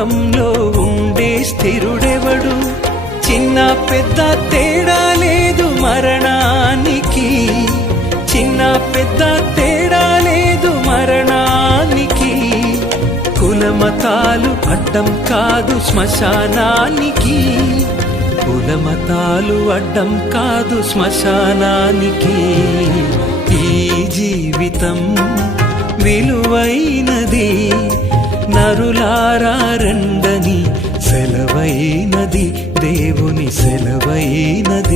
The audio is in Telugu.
లోకంలో ఉండే స్థిరుడెవడు? చిన్న పెద్ద తేడా లేదు మరణానికి, చిన్న పెద్ద తేడా లేదు మరణానికి. కులమతాలు అడ్డం కాదు శ్మశానానికి, కులమతాలు అడ్డం కాదు శ్మశానానికి. ఈ జీవితం విలువైనది, నరులారా రండని సెలవైనది, దేవుని సెలవైనది.